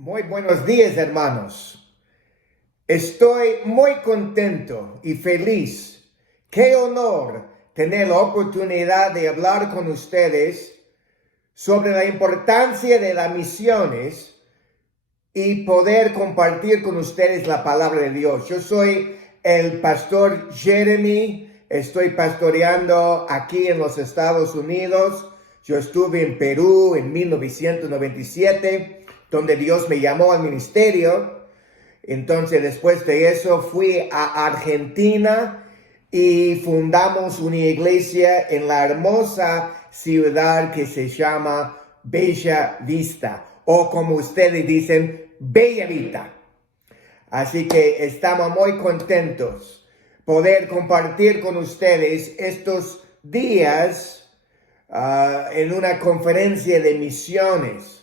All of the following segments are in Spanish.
Muy buenos días, hermanos. Estoy muy contento y feliz. Qué honor tener la oportunidad de hablar con ustedes sobre la importancia de las misiones y poder compartir con ustedes la palabra de Dios. Yo soy el pastor Jeremy. Estoy pastoreando aquí en los Estados Unidos. Yo estuve en Perú en 1997, donde Dios me llamó al ministerio. Entonces, después de eso, fui a Argentina y fundamos una iglesia en la hermosa ciudad que se llama Bella Vista, o como ustedes dicen, Bella Vita. Así que estamos muy contentos poder compartir con ustedes estos días en una conferencia de misiones.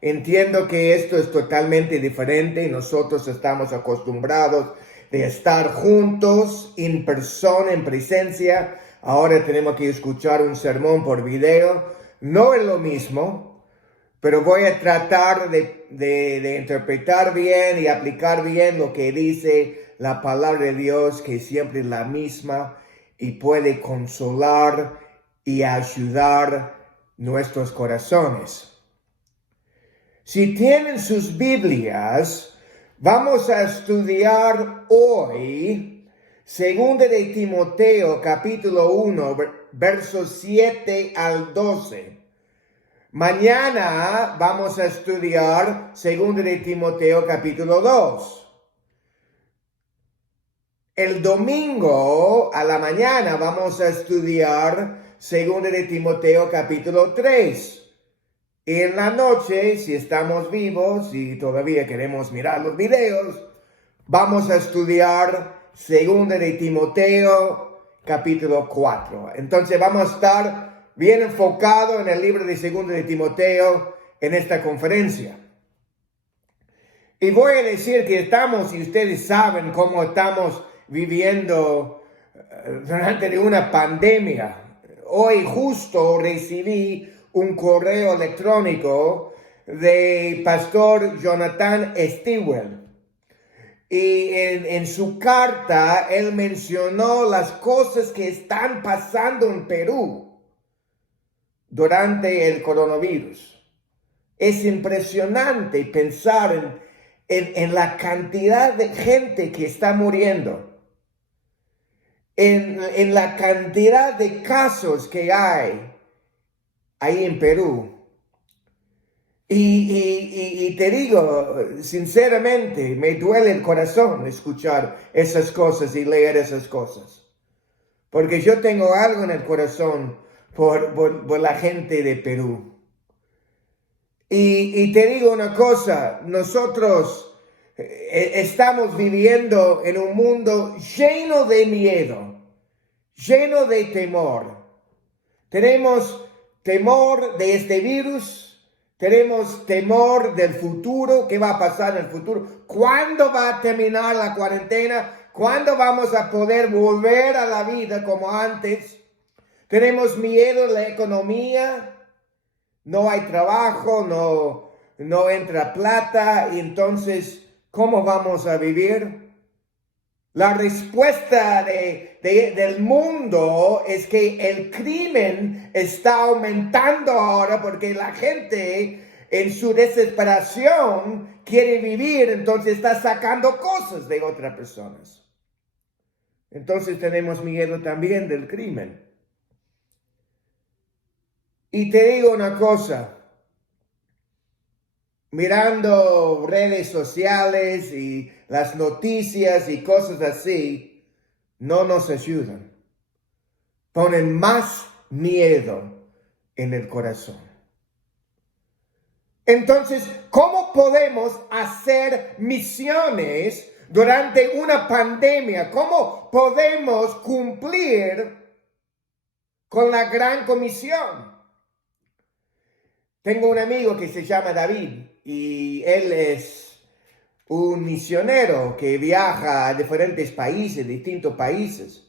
Entiendo que esto es totalmente diferente. Nosotros estamos acostumbrados de estar juntos en persona, en presencia. Ahora tenemos que escuchar un sermón por video. No es lo mismo, pero voy a tratar de interpretar bien y aplicar bien lo que dice la palabra de Dios, que siempre es la misma y puede consolar y ayudar nuestros corazones. Si tienen sus Biblias, vamos a estudiar hoy 2 de Timoteo capítulo 1, versos 7 al 12. Mañana vamos a estudiar 2 de Timoteo capítulo 2. El domingo a la mañana vamos a estudiar 2 de Timoteo capítulo 3. Y en la noche, si estamos vivos y todavía queremos mirar los videos, vamos a estudiar 2 de Timoteo capítulo 4. Entonces vamos a estar bien enfocados en el libro de 2 de Timoteo en esta conferencia. Y voy a decir que estamos, y ustedes saben cómo estamos viviendo durante una pandemia. Hoy justo recibí un correo electrónico de pastor Jonathan Stewart. Y en su carta, él mencionó las cosas que están pasando en Perú durante el coronavirus. Es impresionante pensar en la cantidad de gente que está muriendo, en la cantidad de casos que hay ahí en Perú. Y te digo, sinceramente, me duele el corazón escuchar esas cosas y leer esas cosas. Porque yo tengo algo en el corazón por la gente de Perú. Y te digo una cosa, nosotros estamos viviendo en un mundo lleno de miedo, lleno de temor. Tenemos temor de este virus. Tenemos temor del futuro, qué va a pasar en el futuro, cuándo va a terminar la cuarentena, cuándo vamos a poder volver a la vida como antes. Tenemos miedo de la economía, no hay trabajo, no entra plata, y entonces, ¿cómo vamos a vivir? La respuesta del mundo es que el crimen está aumentando ahora porque la gente en su desesperación quiere vivir, entonces está sacando cosas de otras personas. Entonces tenemos miedo también del crimen. Y te digo una cosa, mirando redes sociales y las noticias y cosas así, no nos ayudan. Ponen más miedo en el corazón. Entonces, ¿cómo podemos hacer misiones durante una pandemia? ¿Cómo podemos cumplir con la gran comisión? Tengo un amigo que se llama David y él es un misionero que viaja a diferentes países, distintos países.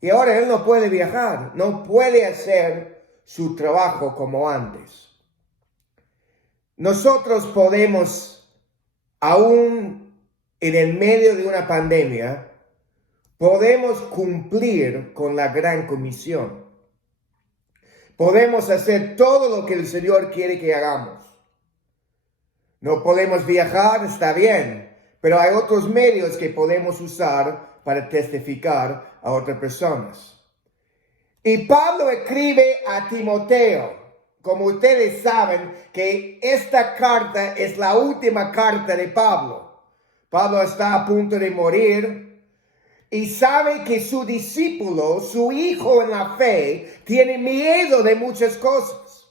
Y ahora él no puede viajar, no puede hacer su trabajo como antes. Nosotros podemos aún en el medio de una pandemia, podemos cumplir con la gran comisión. Podemos hacer todo lo que el Señor quiere que hagamos. No podemos viajar, está bien, pero hay otros medios que podemos usar para testificar a otras personas. Y Pablo escribe a Timoteo. Como ustedes saben que esta carta es la última carta de Pablo. Pablo está a punto de morir y sabe que su discípulo, su hijo en la fe, tiene miedo de muchas cosas.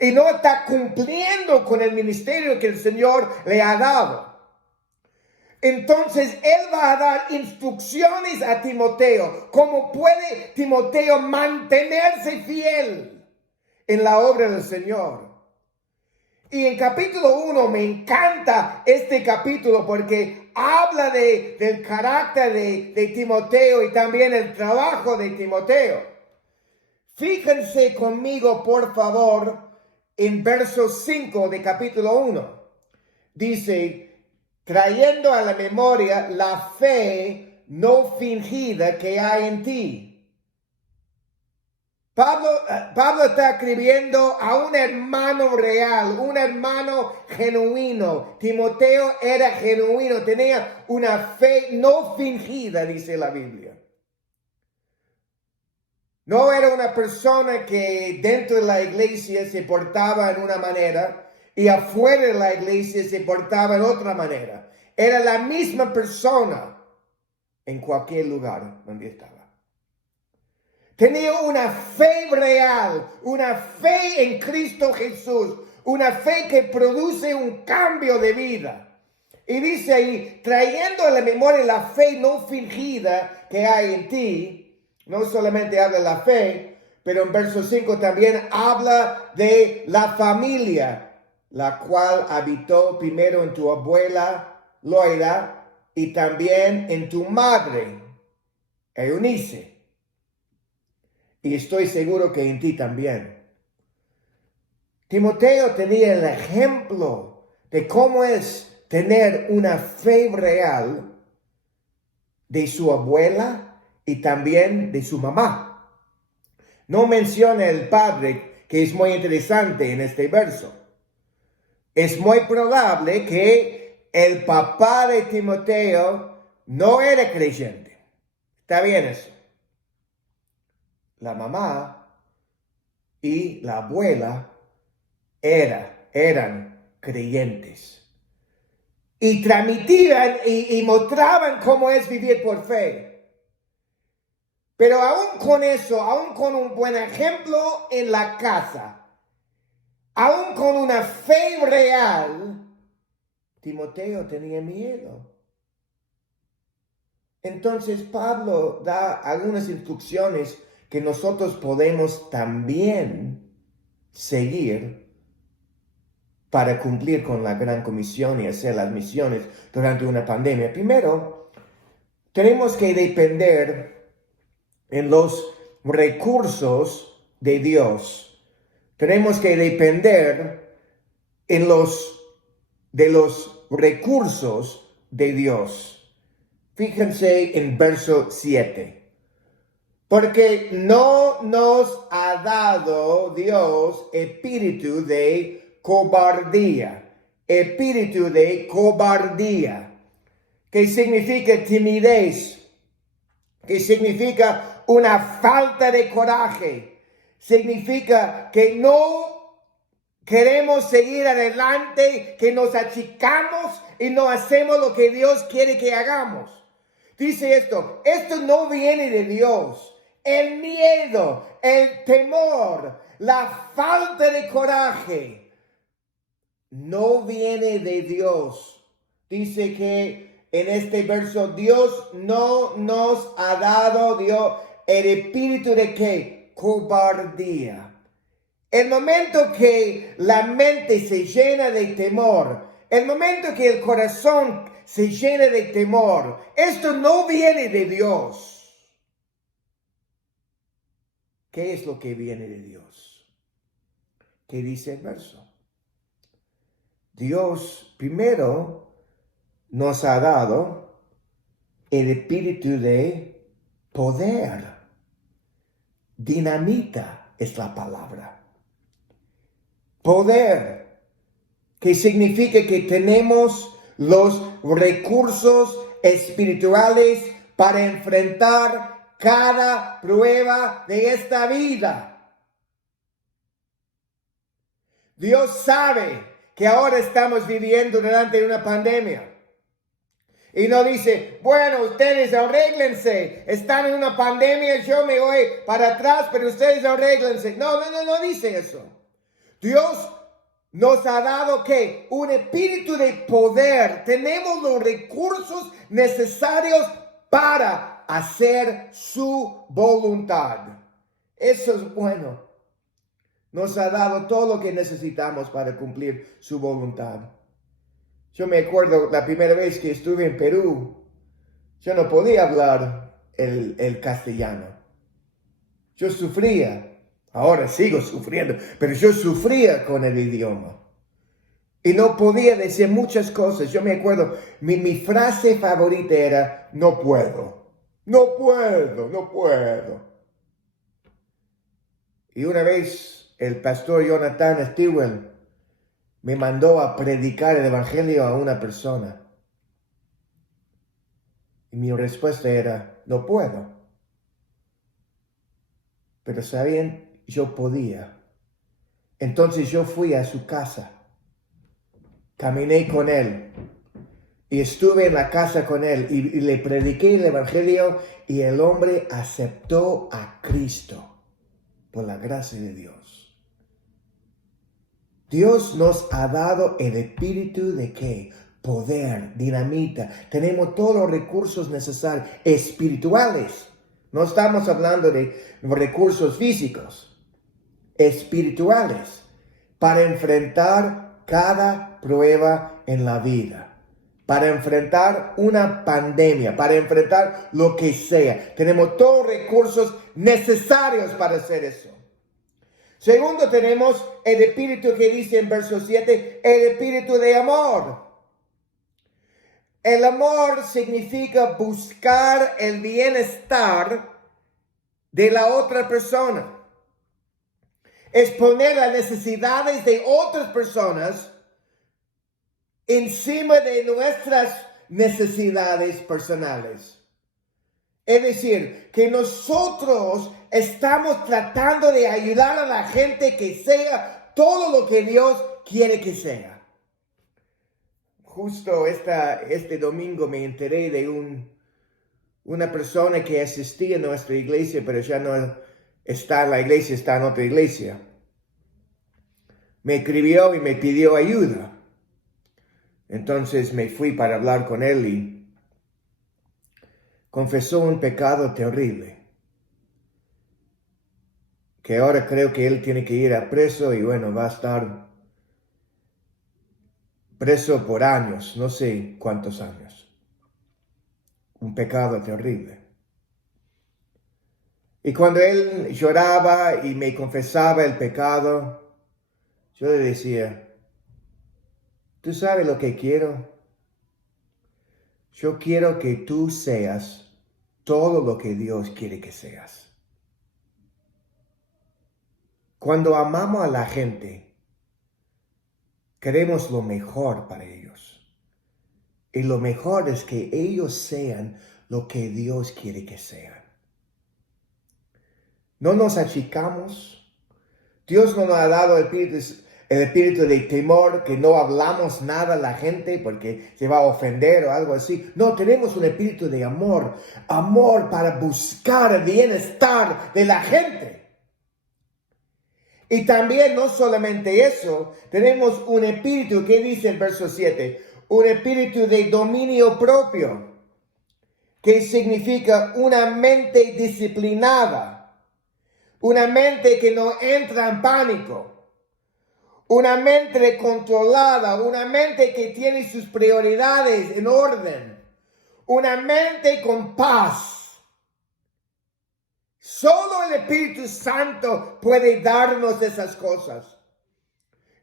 Y no está cumpliendo con el ministerio que el Señor le ha dado. Entonces él va a dar instrucciones a Timoteo. ¿Cómo puede Timoteo mantenerse fiel en la obra del Señor? Y en capítulo 1 me encanta este capítulo porque habla del carácter de Timoteo y también el trabajo de Timoteo. Fíjense conmigo, por favor, en verso 5 de capítulo 1. Dice, trayendo a la memoria la fe no fingida que hay en ti. Pablo está escribiendo a un hermano real, un hermano genuino. Timoteo era genuino, tenía una fe no fingida, dice la Biblia. No era una persona que dentro de la iglesia se portaba en una manera y afuera de la iglesia se portaba en otra manera. Era la misma persona en cualquier lugar donde estaba. Tenía una fe real, una fe en Cristo Jesús, una fe que produce un cambio de vida. Y dice ahí, trayendo a la memoria la fe no fingida que hay en ti. No solamente habla de la fe, pero en verso 5 también habla de la familia, la cual habitó primero en tu abuela Loida y también en tu madre, Eunice. Y estoy seguro que en ti también. Timoteo tenía el ejemplo de cómo es tener una fe real de su abuela y también de su mamá. No menciona el padre, que es muy interesante en este verso. Es muy probable que el papá de Timoteo no era creyente. ¿Está bien eso? La mamá y la abuela eran creyentes. Y transmitían y mostraban cómo es vivir por fe. Pero aún con eso, aún con un buen ejemplo en la casa, aún con una fe real, Timoteo tenía miedo. Entonces Pablo da algunas instrucciones que nosotros podemos también seguir para cumplir con la gran comisión y hacer las misiones durante una pandemia. Primero, tenemos que depender en los recursos de Dios. Tenemos que depender de los recursos de Dios. Fíjense en verso 7. Porque no nos ha dado Dios espíritu de cobardía. Espíritu de cobardía. Que significa timidez. Que significa una falta de coraje. Significa que no queremos seguir adelante, que nos achicamos y no hacemos lo que Dios quiere que hagamos. Dice esto no viene de Dios. El miedo, el temor, la falta de coraje, no viene de Dios. Dice que en este verso, Dios no nos ha dado el espíritu de ¿qué? Cobardía. El momento que la mente se llena de temor, el momento que el corazón se llena de temor, esto no viene de Dios. ¿Qué es lo que viene de Dios? ¿Qué dice el verso? Dios primero nos ha dado el espíritu de poder. Dinamita es la palabra. Poder, que significa que tenemos los recursos espirituales para enfrentar cada prueba de esta vida. Dios sabe que ahora estamos viviendo durante una pandemia. Y no dice, bueno, ustedes arréglense, están en una pandemia, yo me voy para atrás, pero ustedes arréglense. No dice eso. Dios nos ha dado ¿qué? Un espíritu de poder. Tenemos los recursos necesarios para hacer su voluntad. Eso es bueno. Nos ha dado todo lo que necesitamos para cumplir su voluntad. Yo me acuerdo la primera vez que estuve en Perú, yo no podía hablar el castellano. Yo sufría, ahora sigo sufriendo, pero yo sufría con el idioma. Y no podía decir muchas cosas. Yo me acuerdo, mi frase favorita era, no puedo. Y una vez el pastor Jonathan Stewart me mandó a predicar el evangelio a una persona. Y mi respuesta era, no puedo. Pero sabían, yo podía. Entonces yo fui a su casa. Caminé con él. Y estuve en la casa con él. Y le prediqué el evangelio. Y el hombre aceptó a Cristo. Por la gracia de Dios. Dios nos ha dado el espíritu de ¿qué? Poder, dinamita. Tenemos todos los recursos necesarios espirituales. No estamos hablando de recursos físicos. Espirituales. Para enfrentar cada prueba en la vida. Para enfrentar una pandemia. Para enfrentar lo que sea. Tenemos todos los recursos necesarios para hacer eso. Segundo, tenemos el espíritu que dice en verso 7, el espíritu de amor. El amor significa buscar el bienestar de la otra persona. Es poner las necesidades de otras personas encima de nuestras necesidades personales. Es decir, que nosotros estamos tratando de ayudar a la gente que sea todo lo que Dios quiere que sea. Justo este domingo me enteré de una persona que asistía a nuestra iglesia, pero ya no está en la iglesia, está en otra iglesia. Me escribió y me pidió ayuda. Entonces me fui para hablar con él y confesó un pecado terrible, que ahora creo que él tiene que ir a preso y bueno, va a estar preso por años, no sé cuántos años. Un pecado terrible. Y cuando él lloraba y me confesaba el pecado, yo le decía, ¿tú sabes lo que quiero? Yo quiero que tú seas todo lo que Dios quiere que seas. Cuando amamos a la gente, queremos lo mejor para ellos. Y lo mejor es que ellos sean lo que Dios quiere que sean. No nos achicamos. Dios no nos ha dado el espíritu de temor, que no hablamos nada a la gente porque se va a ofender o algo así. No, tenemos un espíritu de amor. Amor para buscar el bienestar de la gente. Y también no solamente eso, tenemos un espíritu que dice el verso 7, un espíritu de dominio propio, que significa una mente disciplinada, una mente que no entra en pánico, una mente controlada, una mente que tiene sus prioridades en orden, una mente con paz. Solo el Espíritu Santo puede darnos esas cosas.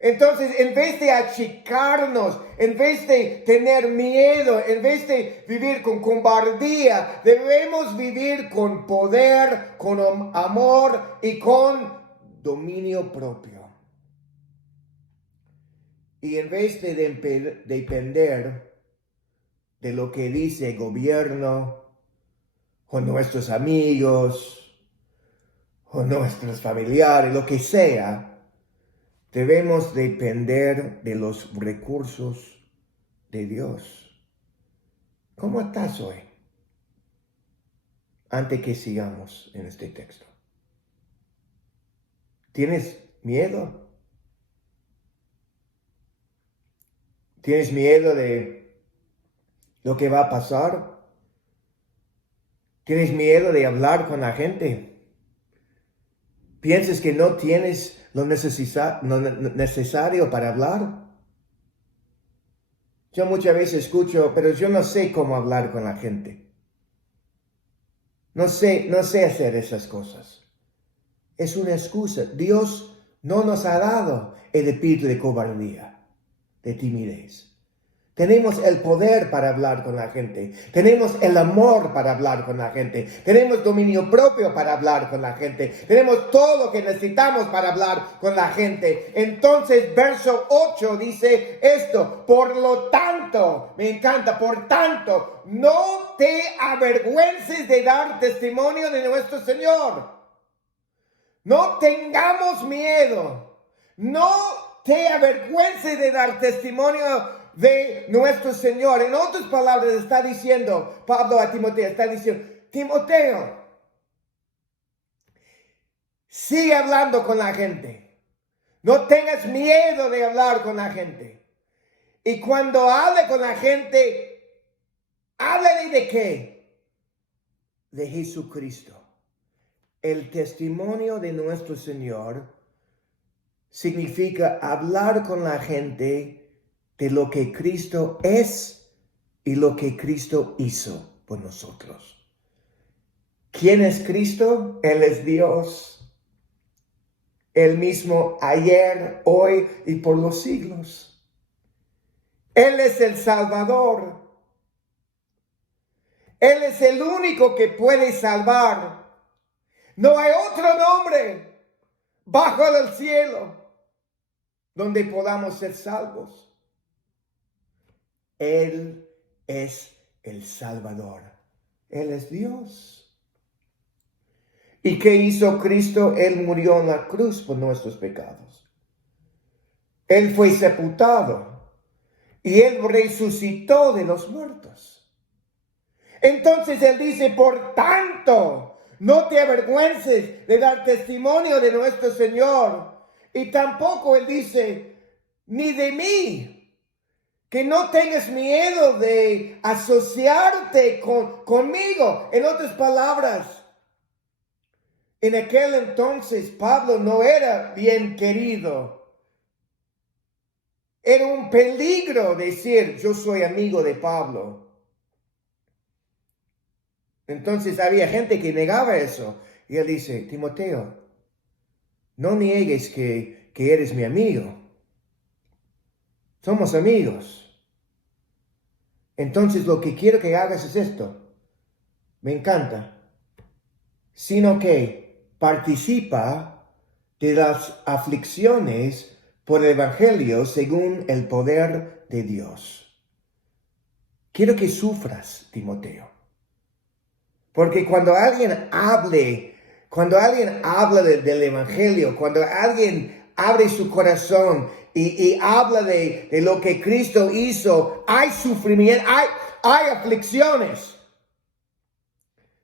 Entonces, en vez de achicarnos, en vez de tener miedo, en vez de vivir con cobardía, debemos vivir con poder, con amor y con dominio propio. Y en vez de depender de lo que dice el gobierno, o nuestros amigos, o nuestros familiares, lo que sea, debemos depender de los recursos de Dios. ¿Cómo estás hoy? Antes que sigamos en este texto. ¿Tienes miedo? ¿Tienes miedo de lo que va a pasar? ¿Tienes miedo de hablar con la gente? ¿Piensas que no tienes lo necesario para hablar? Yo muchas veces escucho, pero yo no sé cómo hablar con la gente. No sé hacer esas cosas. Es una excusa. Dios no nos ha dado el espíritu de cobardía, de timidez. Tenemos el poder para hablar con la gente. Tenemos el amor para hablar con la gente. Tenemos dominio propio para hablar con la gente. Tenemos todo lo que necesitamos para hablar con la gente. Entonces, verso 8 dice esto. Por lo tanto, me encanta, por tanto, no te avergüences de dar testimonio de nuestro Señor. No tengamos miedo. No te avergüences de dar testimonio de nuestro Señor. En otras palabras, está diciendo Pablo a Timoteo, está diciendo, Timoteo, sigue hablando con la gente. No tengas miedo de hablar con la gente. Y cuando hable con la gente, háblale de qué? De Jesucristo. El testimonio de nuestro Señor significa hablar con la gente de lo que Cristo es y lo que Cristo hizo por nosotros. ¿Quién es Cristo? Él es Dios. El mismo ayer, hoy y por los siglos. Él es el Salvador. Él es el único que puede salvar. No hay otro nombre bajo el cielo donde podamos ser salvos. Él es el Salvador. Él es Dios. ¿Y qué hizo Cristo? Él murió en la cruz por nuestros pecados. Él fue sepultado y Él resucitó de los muertos. Entonces Él dice, por tanto, no te avergüences de dar testimonio de nuestro Señor. Y tampoco Él dice, ni de mí. Que no tengas miedo de asociarte conmigo. En otras palabras, en aquel entonces Pablo no era bien querido. Era un peligro decir, yo soy amigo de Pablo. Entonces había gente que negaba eso. Y él dice, Timoteo, no niegues que eres mi amigo. Somos amigos. Entonces lo que quiero que hagas es esto. Me encanta. Sino que participa de las aflicciones por el Evangelio según el poder de Dios. Quiero que sufras, Timoteo. Porque cuando alguien habla del Evangelio, cuando alguien abre su corazón y habla de lo que Cristo hizo, hay sufrimiento, hay aflicciones.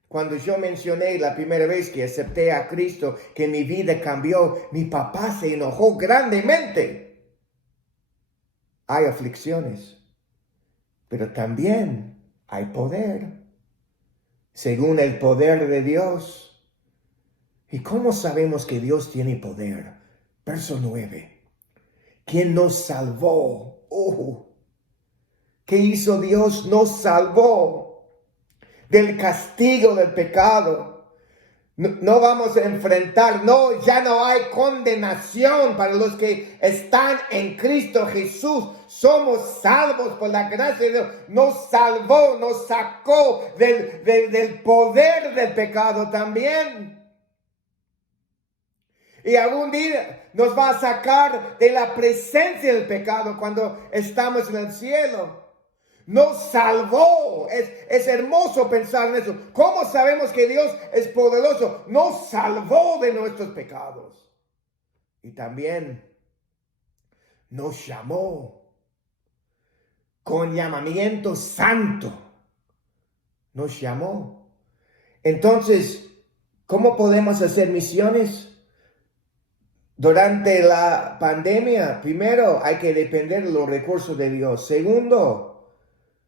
Cuando yo mencioné la primera vez que acepté a Cristo, que mi vida cambió, mi papá se enojó grandemente. Hay aflicciones, pero también hay poder, según el poder de Dios. ¿Y cómo sabemos que Dios tiene poder? Verso 9. ¿Quién nos salvó? ¿Qué hizo Dios? Nos salvó del castigo del pecado. No vamos a enfrentar, no, ya no hay condenación para los que están en Cristo Jesús. Somos salvos por la gracia de Dios. Nos salvó, nos sacó del poder del pecado también. Y algún día nos va a sacar de la presencia del pecado cuando estamos en el cielo. Nos salvó. Es hermoso pensar en eso. ¿Cómo sabemos que Dios es poderoso? Nos salvó de nuestros pecados. Y también nos llamó con llamamiento santo. Nos llamó. Entonces, ¿cómo podemos hacer misiones? Durante la pandemia, primero hay que depender de los recursos de Dios. Segundo,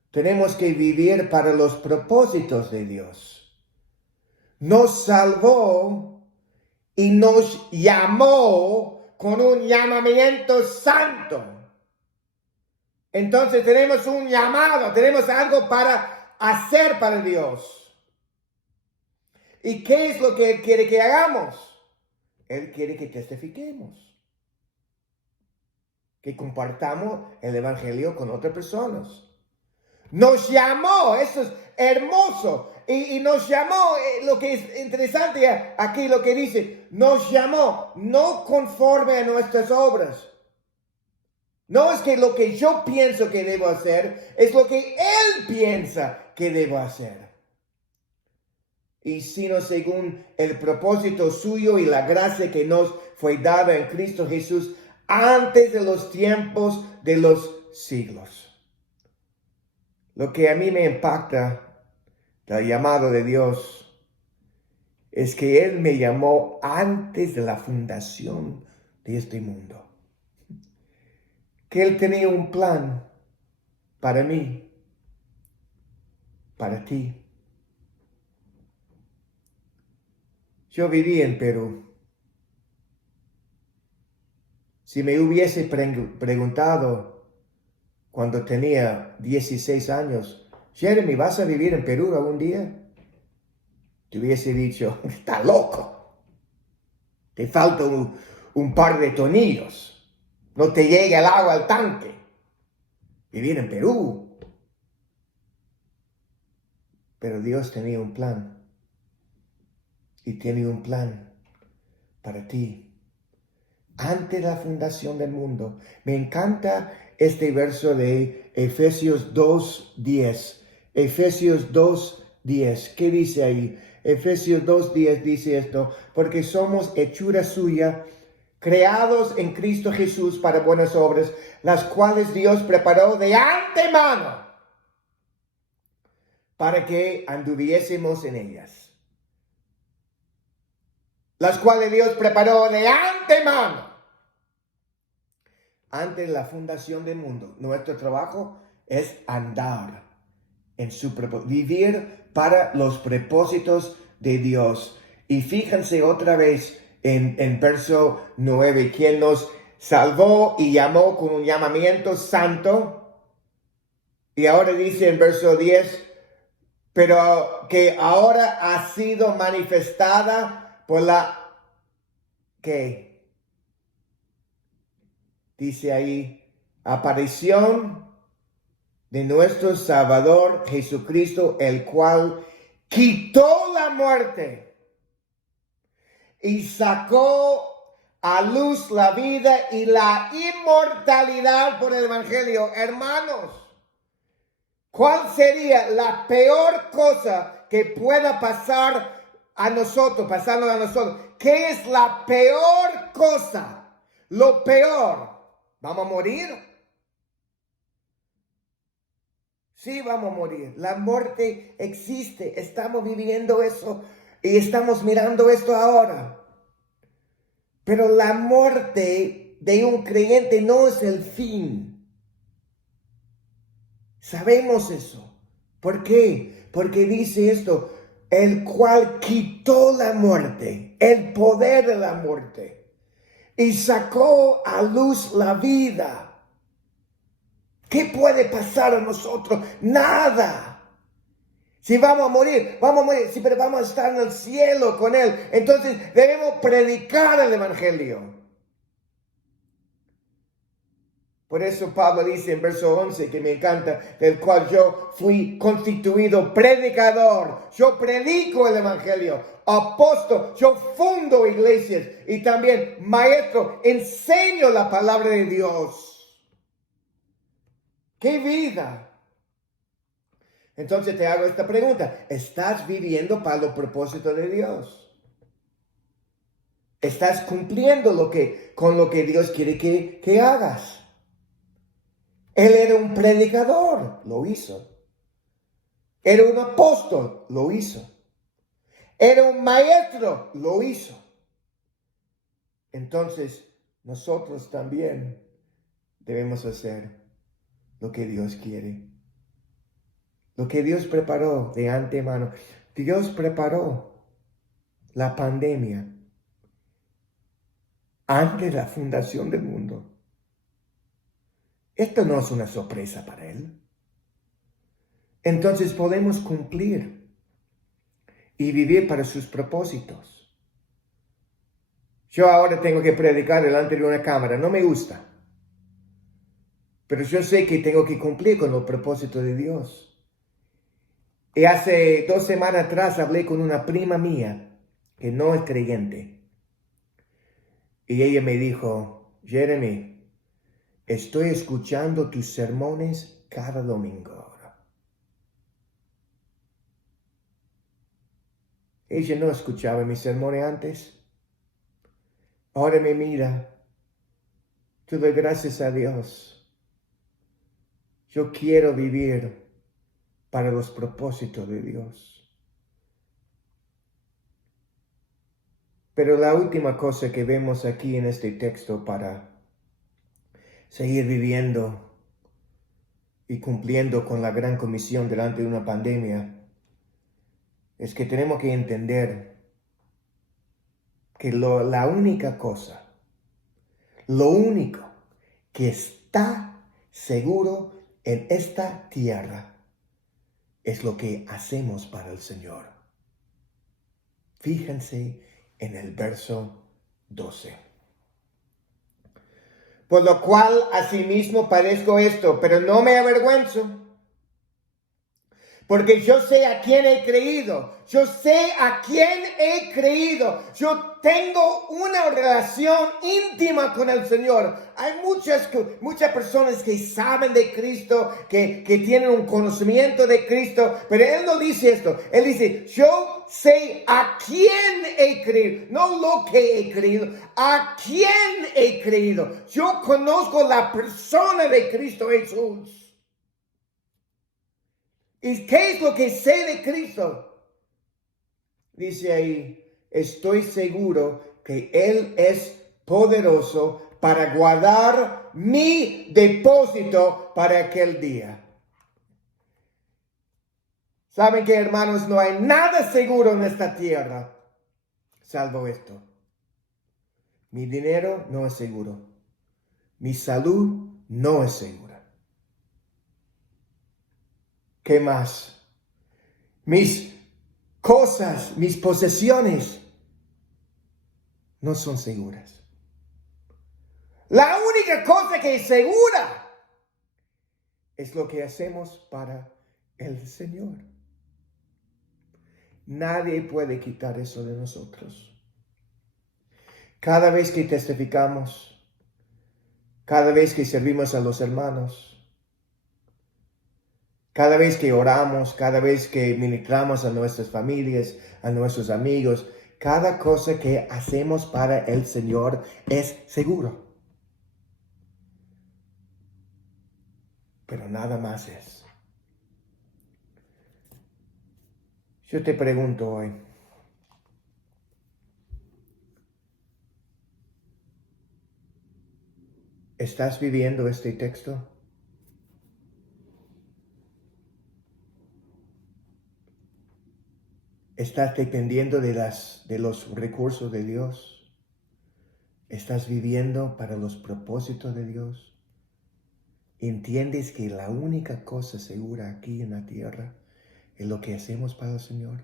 tenemos que vivir para los propósitos de Dios. Nos salvó y nos llamó con un llamamiento santo. Entonces tenemos un llamado, tenemos algo para hacer para Dios. ¿Y qué es lo que Él quiere que hagamos? Él quiere que testifiquemos, que compartamos el evangelio con otras personas. Nos llamó, eso es hermoso. Y nos llamó, lo que es interesante aquí, lo que dice, nos llamó no conforme a nuestras obras. No es que lo que yo pienso que debo hacer, es lo que Él piensa que debo hacer. Y sino según el propósito suyo y la gracia que nos fue dada en Cristo Jesús antes de los tiempos de los siglos. Lo que a mí me impacta del llamado de Dios es que Él me llamó antes de la fundación de este mundo. Que Él tenía un plan para mí, para ti. Yo viví en Perú. Si me hubiese preguntado cuando tenía 16 años, Jeremy, ¿vas a vivir en Perú algún día? Te hubiese dicho, está loco. Te falta un par de tornillos. No te llega el agua al tanque. Vivir en Perú. Pero Dios tenía un plan. Y tiene un plan para ti. Antes de la fundación del mundo. Me encanta este verso de Efesios 2:10. Efesios 2:10. ¿Qué dice ahí? Efesios 2:10 dice esto. Porque somos hechura suya, creados en Cristo Jesús para buenas obras, las cuales Dios preparó de antemano para que anduviésemos en ellas. Las cuales Dios preparó de antemano. Antes de la fundación del mundo. Nuestro trabajo es andar en su propósito, vivir para los propósitos de Dios. Y fíjense otra vez en verso 9, quien nos salvó y llamó con un llamamiento santo. Y ahora dice en verso 10, pero que ahora ha sido manifestada por la que dice ahí, aparición de nuestro Salvador Jesucristo, el cual quitó la muerte y sacó a luz la vida y la inmortalidad por el Evangelio. Hermanos, ¿cuál sería la peor cosa que pueda pasar a nosotros, pasando a nosotros? ¿Qué es la peor cosa? Lo peor. ¿Vamos a morir? Sí, vamos a morir. La muerte existe. Estamos viviendo eso y estamos mirando esto ahora. Pero la muerte de un creyente no es el fin. Sabemos eso. ¿Por qué? Porque dice esto, el cual quitó la muerte, el poder de la muerte, y sacó a luz la vida. ¿Qué puede pasar a nosotros? Nada. Si vamos a morir, sí, pero vamos a estar en el cielo con Él. Entonces debemos predicar el Evangelio. Por eso Pablo dice en verso 11, que me encanta, del cual yo fui constituido predicador. Yo predico el Evangelio, apóstol, yo fundo iglesias y también maestro, enseño la palabra de Dios. ¡Qué vida! Entonces te hago esta pregunta. ¿Estás viviendo para los propósitos de Dios? ¿Estás cumpliendo con lo que Dios quiere que hagas? Él era un predicador, lo hizo. Era un apóstol, lo hizo. Era un maestro, lo hizo. Entonces, nosotros también debemos hacer lo que Dios quiere. Lo que Dios preparó de antemano. Dios preparó la pandemia antes de la fundación del mundo. Esto no es una sorpresa para Él. Entonces podemos cumplir y vivir para sus propósitos. Yo ahora tengo que predicar delante de una cámara. No me gusta. Pero yo sé que tengo que cumplir con los propósitos de Dios. Y hace 2 semanas atrás hablé con una prima mía que no es creyente. Y ella me dijo, Jeremy, estoy escuchando tus sermones cada domingo ahora. Ella no escuchaba mis sermones antes. Ahora me mira. Yo doy gracias a Dios. Yo quiero vivir para los propósitos de Dios. Pero la última cosa que vemos aquí en este texto para seguir viviendo y cumpliendo con la gran comisión delante de una pandemia es que tenemos que entender que la única cosa, lo único que está seguro en esta tierra es lo que hacemos para el Señor. Fíjense en el verso 12. Por lo cual asimismo padezco esto, pero no me avergüenzo, porque yo sé a quién he creído. Yo sé a quién he creído. Yo tengo una relación íntima con el Señor. Hay muchas personas que saben de Cristo, que tienen un conocimiento de Cristo, pero Él no dice esto. Él dice, yo sé a quién he creído, no lo que he creído, a quién he creído. Yo conozco la persona de Cristo Jesús. ¿Y qué es lo que sé de Cristo? Dice ahí, estoy seguro que Él es poderoso para guardar mi depósito para aquel día. ¿Saben qué, hermanos? No hay nada seguro en esta tierra, salvo esto. Mi dinero no es seguro. Mi salud no es segura. ¿Qué más? Mis cosas, mis posesiones no son seguras. La única cosa que es segura es lo que hacemos para el Señor. Nadie puede quitar eso de nosotros. Cada vez que testificamos, cada vez que servimos a los hermanos, cada vez que oramos, cada vez que ministramos a nuestras familias, a nuestros amigos, cada cosa que hacemos para el Señor es seguro. Pero nada más es. Yo te pregunto hoy, ¿estás viviendo este texto? ¿Estás dependiendo de los recursos de Dios? ¿Estás viviendo para los propósitos de Dios? ¿Entiendes que la única cosa segura aquí en la tierra en lo que hacemos para el Señor.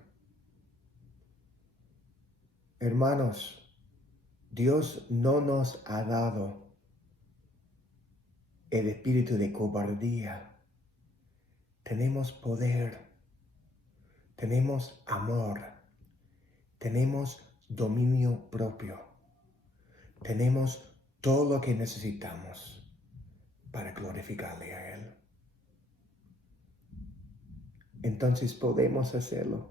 Hermanos, Dios no nos ha dado el espíritu de cobardía. Tenemos poder, tenemos amor, tenemos dominio propio, tenemos todo lo que necesitamos para glorificarle a Él. Entonces podemos hacerlo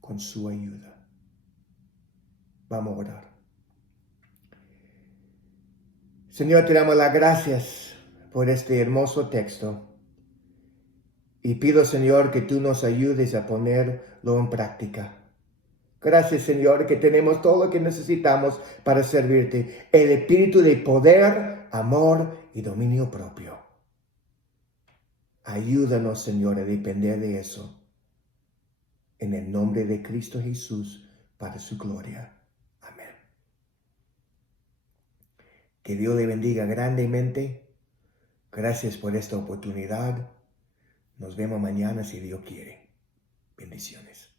con su ayuda. Vamos a orar. Señor, te damos las gracias por este hermoso texto y pido, Señor, que tú nos ayudes a ponerlo en práctica. Gracias, Señor, que tenemos todo lo que necesitamos para servirte. El espíritu de poder, amor y dominio propio. Ayúdanos, Señor, a depender de eso. En el nombre de Cristo Jesús, para su gloria. Amén. Que Dios le bendiga grandemente. Gracias por esta oportunidad. Nos vemos mañana si Dios quiere. Bendiciones.